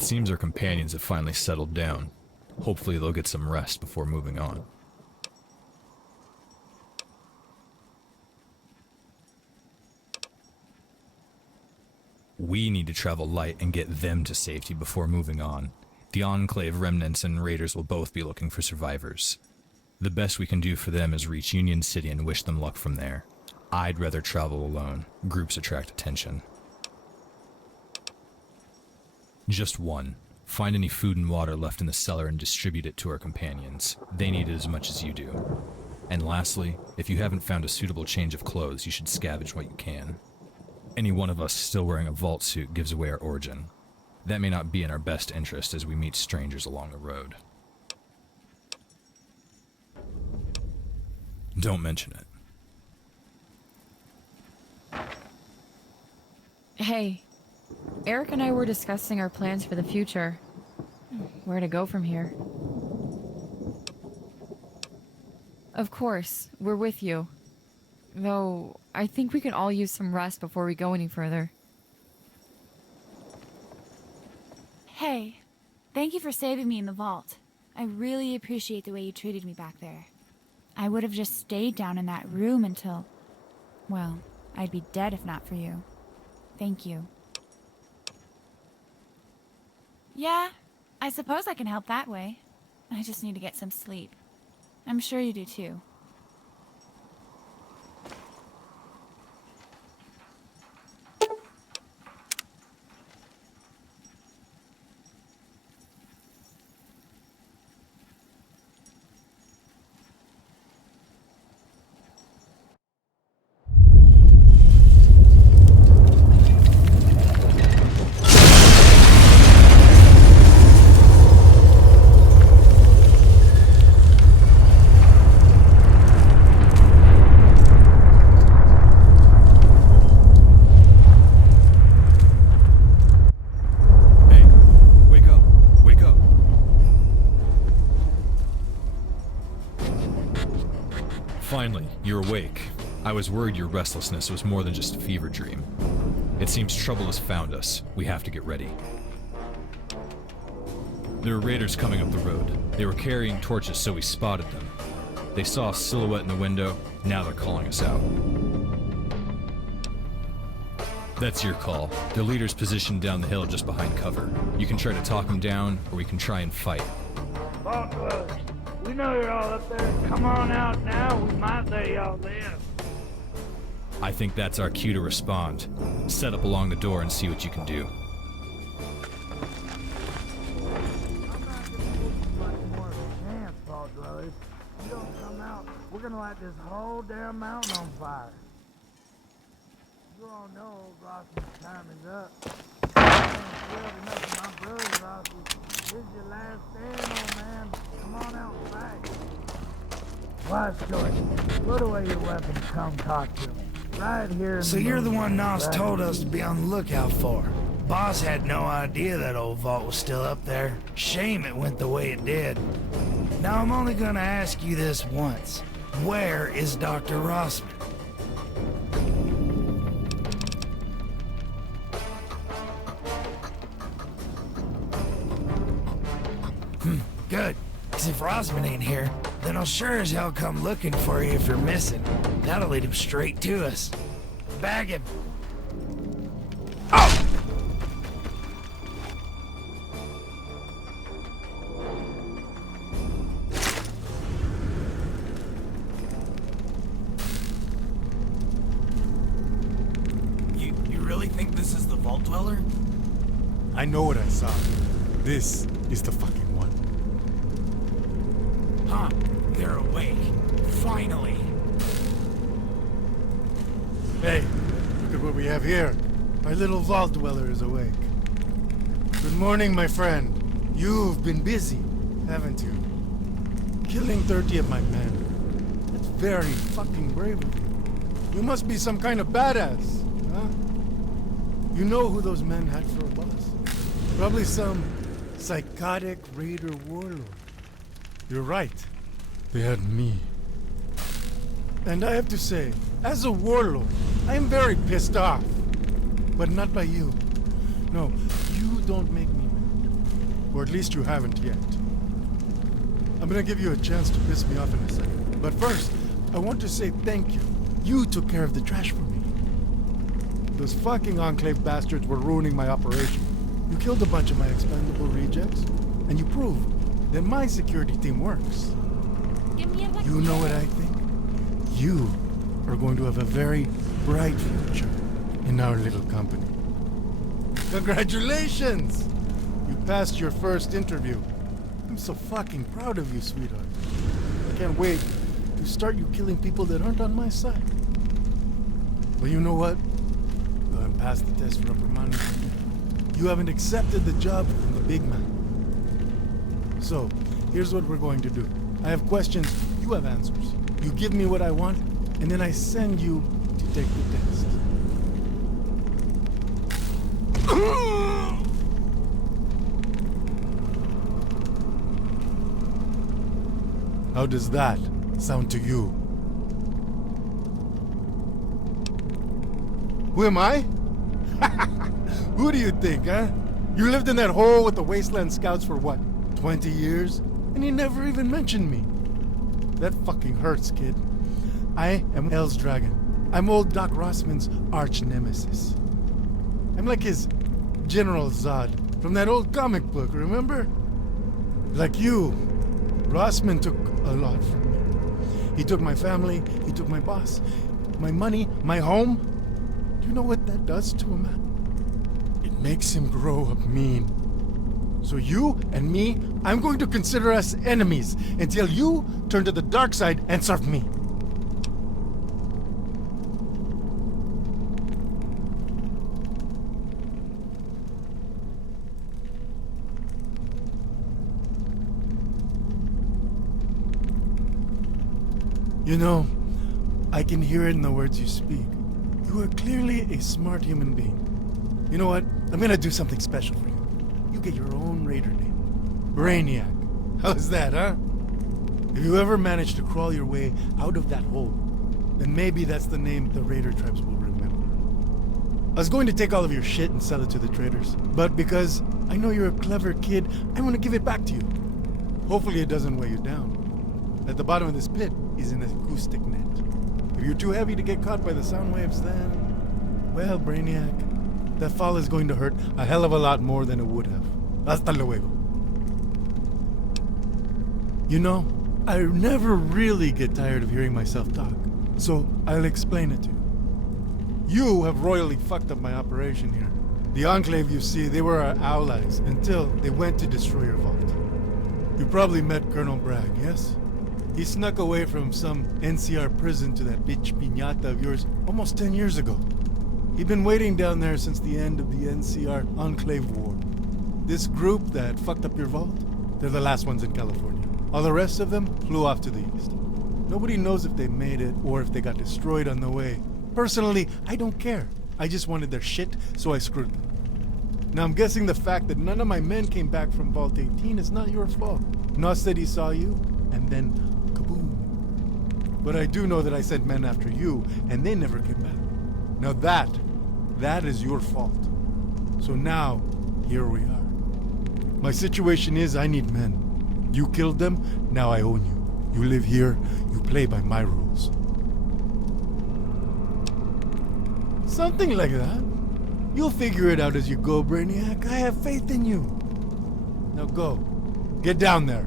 It seems our companions have finally settled down. Hopefully they'll get some rest before moving on. We need to travel light and get them to safety before moving on. The Enclave remnants and raiders will both be looking for survivors. The best we can do for them is reach Union City and wish them luck from there. I'd rather travel alone. Groups attract attention. Just one. Find any food and water left in the cellar and distribute it to our companions. They need it as much as you do. And lastly, if you haven't found a suitable change of clothes, you should scavenge what you can. Any one of us still wearing a vault suit gives away our origin. That may not be in our best interest as we meet strangers along the road. Don't mention it. Hey, Eric and I were discussing our plans for the future. Where to go from here. Of course, we're with you. Though, I think we can all use some rest before we go any further. Hey, thank you for saving me in the vault. I really appreciate the way you treated me back there. I would have just stayed down in that room until... well, I'd be dead if not for you. Thank you. Yeah, I suppose I can help that way. I just need to get some sleep. I'm sure you do too. Finally, you're awake. I was worried your restlessness was more than just a fever dream. It seems trouble has found us. We have to get ready. There were raiders coming up the road. They were carrying torches, so we spotted them. They saw a silhouette in the window. Now they're calling us out. That's your call. Their leader's positioned down the hill just behind cover. You can try to talk them down, or we can try and fight. We know you're all up there. Come on out now. We might let y'all live. I think that's our cue to respond. Set up along the door and see what you can do. I'm not gonna give you much more of a chance, Vault Dwellers. If you don't come out, we're gonna light this whole damn mountain on fire. You all know old Ross's time is up. I'm thrilled enough for my brother, Rossi. This is your last stand, old man. Come on out and fight. Wise choice. Put away your weapons. Come talk to me. Right here. So you're the one Nos told us to be on the lookout for. Boss had no idea that old vault was still up there. Shame it went the way it did. Now I'm only gonna ask you this once. Where is Dr. Rossman? Good. Because if Rossman ain't here, then I'll sure as hell come looking for you if you're missing. That'll lead him straight to us. Bag him. Oh! You really think this is the Vault Dweller? I know what I saw. This is the fucking one. Huh, they're awake. Finally. Hey, look at what we have here. Our little vault dweller is awake. Good morning, my friend. You've been busy, haven't you? Killing 30 of my men. That's very fucking brave of you. You must be some kind of badass, huh? You know who those men had for a boss. Probably some psychotic raider warlord. You're right. They had me. And I have to say, as a warlord, I am very pissed off. But not by you. No, you don't make me mad. Or at least you haven't yet. I'm gonna give you a chance to piss me off in a second. But first, I want to say thank you. You took care of the trash for me. Those fucking Enclave bastards were ruining my operation. You killed a bunch of my expendable rejects, and you proved that my security team works. You know what I think? You are going to have a very bright future in our little company. Congratulations! You passed your first interview. I'm so fucking proud of you, sweetheart. I can't wait to start you killing people that aren't on my side. But you know what? You haven't passed the test for upper management. You haven't accepted the job from the big man. So, here's what we're going to do. I have questions, you have answers. You give me what I want, and then I send you to take the test. How does that sound to you? Who am I? Who do you think, huh? You lived in that hole with the Wasteland Scouts for what, 20 years? And you never even mentioned me. That fucking hurts, kid. I am El's dragon. I'm old Doc Rossman's arch nemesis. I'm like his General Zod from that old comic book, remember? Like you, Rossman took a lot from me. He took my family, he took my boss, my money, my home. Do you know what that does to a man? It makes him grow up mean. So you and me, I'm going to consider us enemies until you turn to the dark side and serve me. You know, I can hear it in the words you speak. You are clearly a smart human being. You know what? I'm gonna do something special for you. You get your own raider name. Brainiac. How's that, huh? If you ever manage to crawl your way out of that hole, then maybe that's the name the raider tribes will remember. I was going to take all of your shit and sell it to the traders, but because I know you're a clever kid, I want to give it back to you. Hopefully it doesn't weigh you down. At the bottom of this pit is an acoustic net. If you're too heavy to get caught by the sound waves, then... well, Brainiac, that fall is going to hurt a hell of a lot more than it would have. Hasta luego. You know, I never really get tired of hearing myself talk, so I'll explain it to you. You have royally fucked up my operation here. The Enclave, you see, they were our allies until they went to destroy your vault. You probably met Colonel Bragg, yes? He snuck away from some NCR prison to that bitch piñata of yours almost 10 years ago. He'd been waiting down there since the end of the NCR Enclave War. This group that fucked up your vault, they're the last ones in California. All the rest of them flew off to the east. Nobody knows if they made it or if they got destroyed on the way. Personally, I don't care. I just wanted their shit, so I screwed them. Now I'm guessing the fact that none of my men came back from Vault 18 is not your fault. Nos said he saw you, and then kaboom. But I do know that I sent men after you, and they never came back. Now that is your fault. So now, here we are. My situation is I need men. You killed them, now I own you. You live here, you play by my rules. Something like that. You'll figure it out as you go, Brainiac. I have faith in you. Now go. Get down there.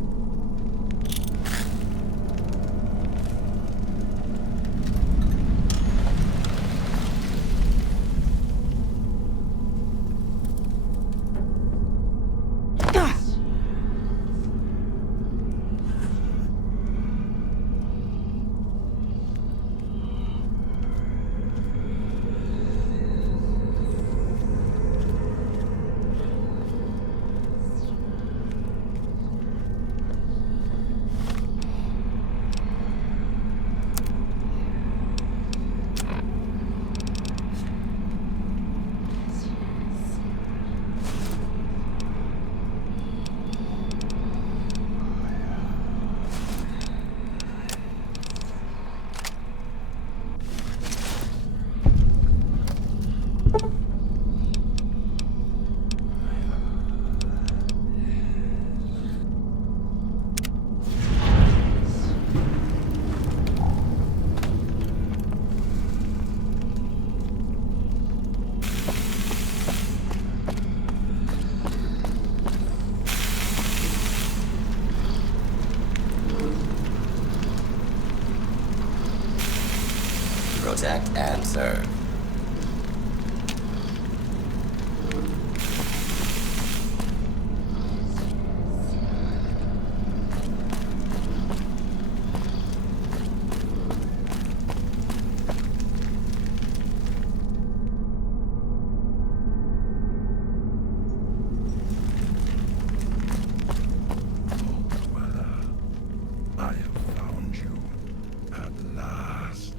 sir. I have found you at last.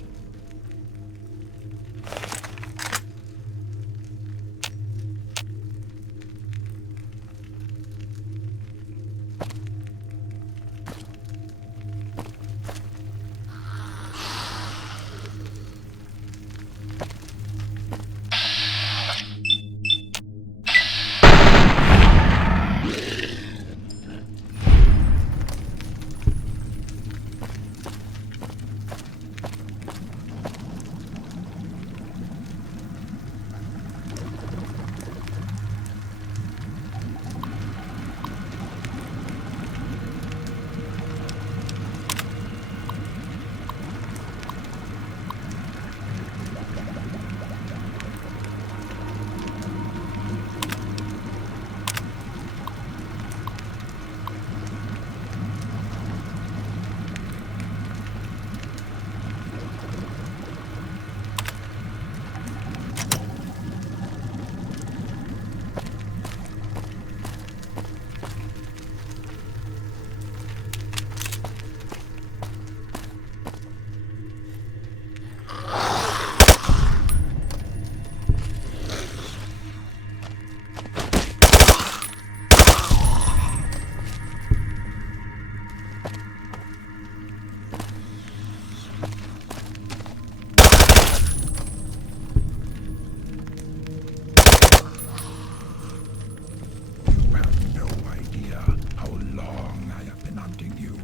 You have no idea how long I have been hunting you,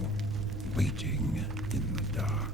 waiting in the dark.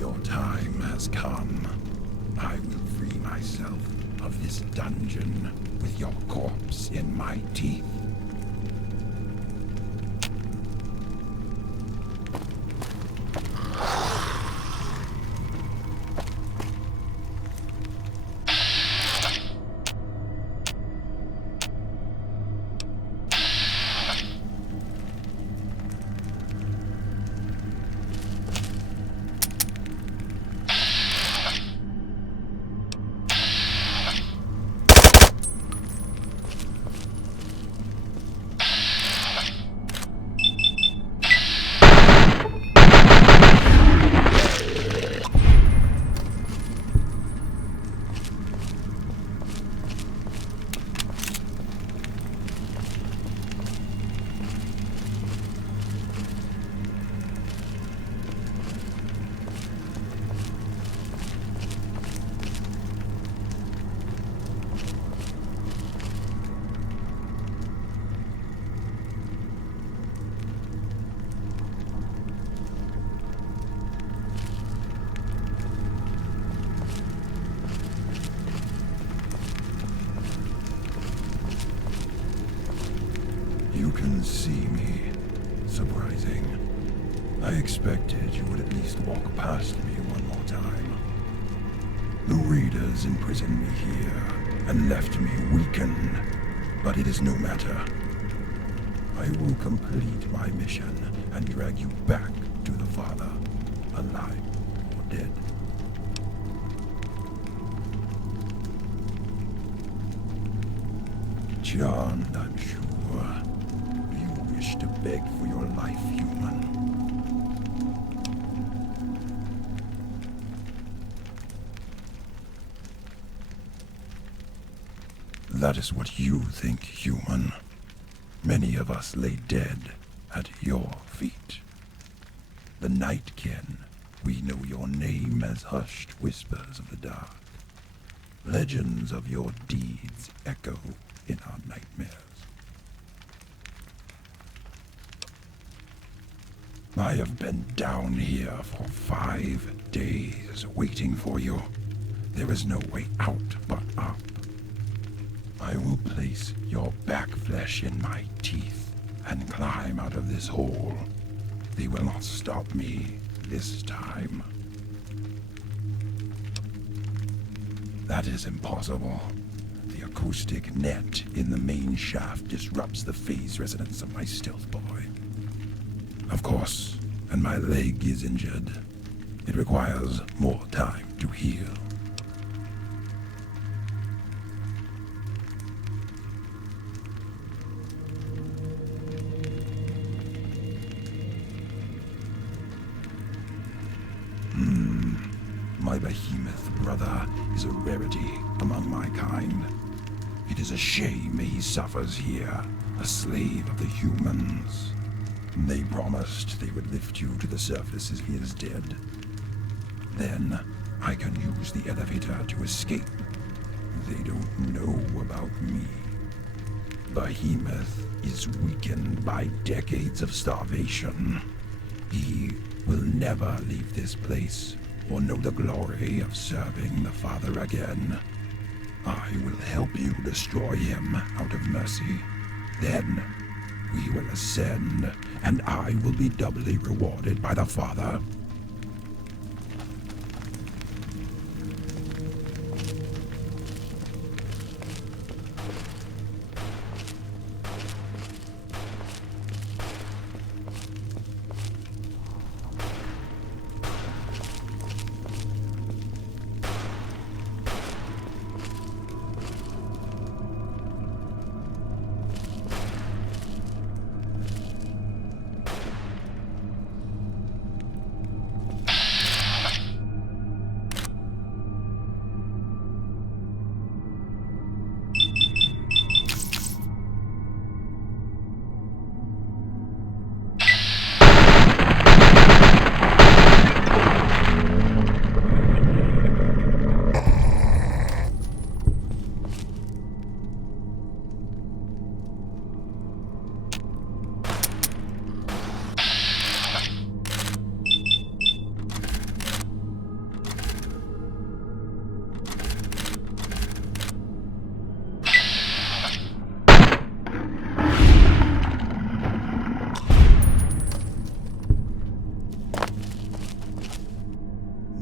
Your time has come. I will free myself of this dungeon with your corpse in my teeth. can see me. Surprising. I expected you would at least walk past me one more time. The raiders imprisoned me here and left me weakened, but it is no matter. I will complete my mission and drag you back to the Father, alive or dead. John, I'm sure you wish to beg for your life, human. That is what you think, human. Many of us lay dead at your feet. The Nightkin, we know your name as hushed whispers of the dark. Legends of your deeds echo in our nightmares. I have been down here for 5 days waiting for you. There is no way out but up. I will place your back flesh in my teeth and climb out of this hole. They will not stop me this time. That is impossible. The acoustic net in the main shaft disrupts the phase resonance of my stealth boy. Of course, and my leg is injured. It requires more time to heal. My behemoth brother is a rarity among my kind. It is a shame he suffers here, a slave of the humans. They promised they would lift you to the surface as he is dead. Then I can use the elevator to escape. They don't know about me. Behemoth is weakened by decades of starvation. He will never leave this place or know the glory of serving the Father again. I will help you destroy him out of mercy. Then we will ascend, and I will be doubly rewarded by the Father.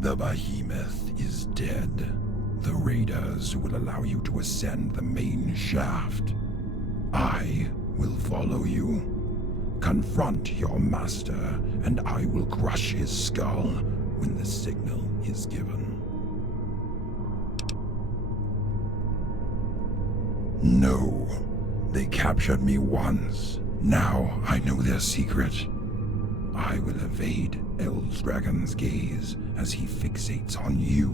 The behemoth is dead. The raiders will allow you to ascend the main shaft. I will follow you. Confront your master, and I will crush his skull when the signal is given. No, they captured me once. Now I know their secret. I will evade Dragon's gaze as he fixates on you.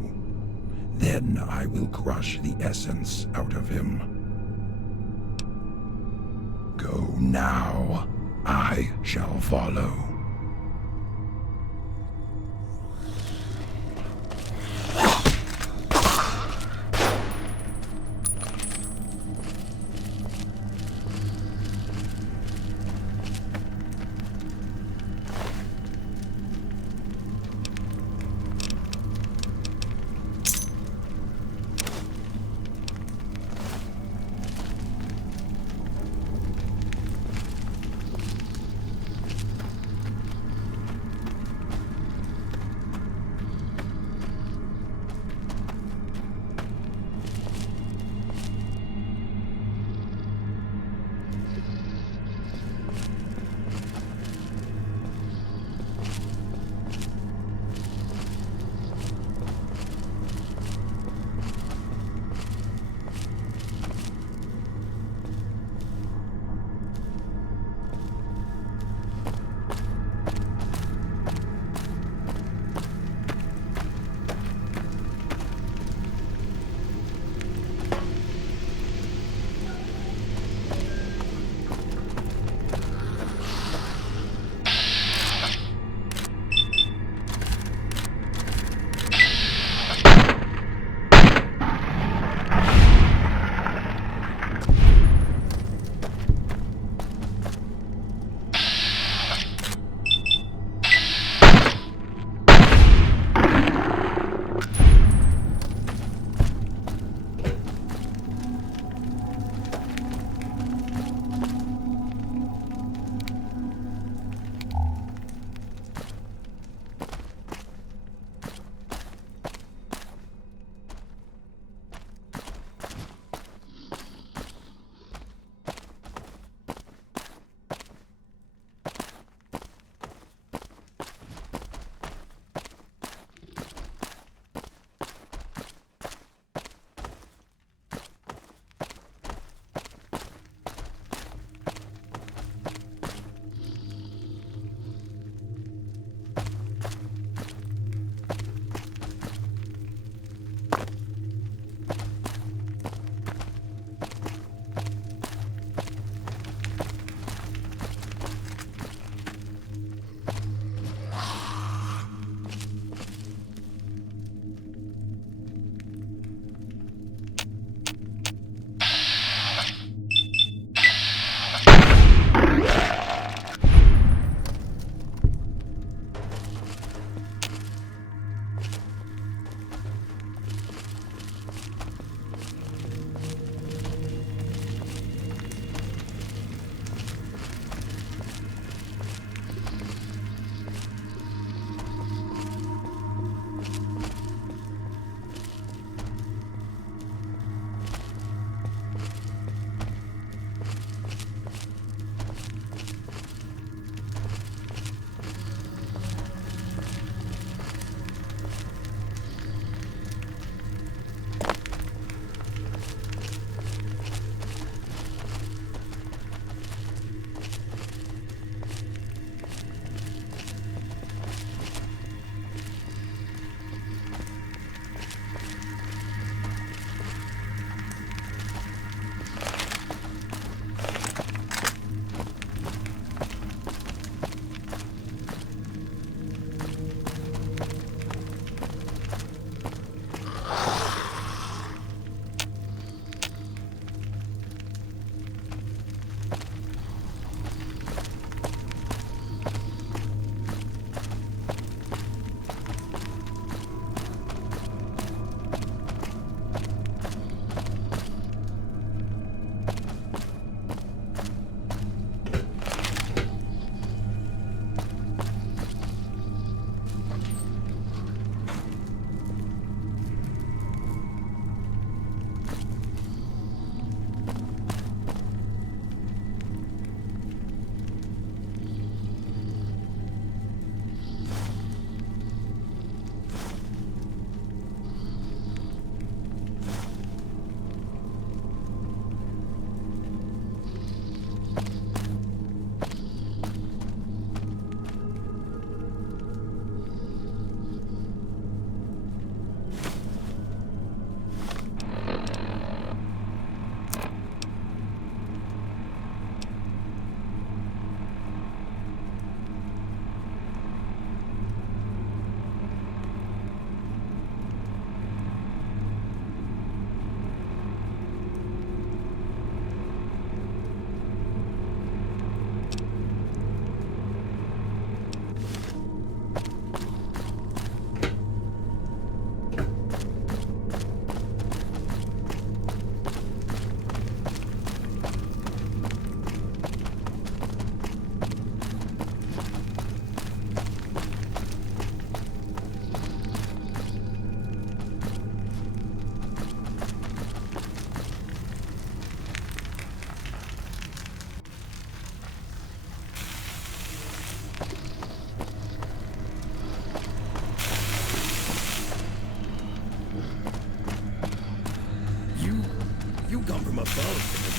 Then I will crush the essence out of him. Go now. I shall follow.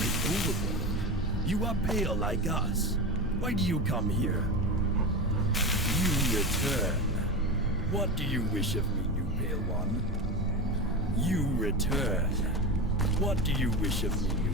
it overboard. You are pale like us. Why do you come here? You return. What do you wish of me, you pale one? You return. What do you wish of me,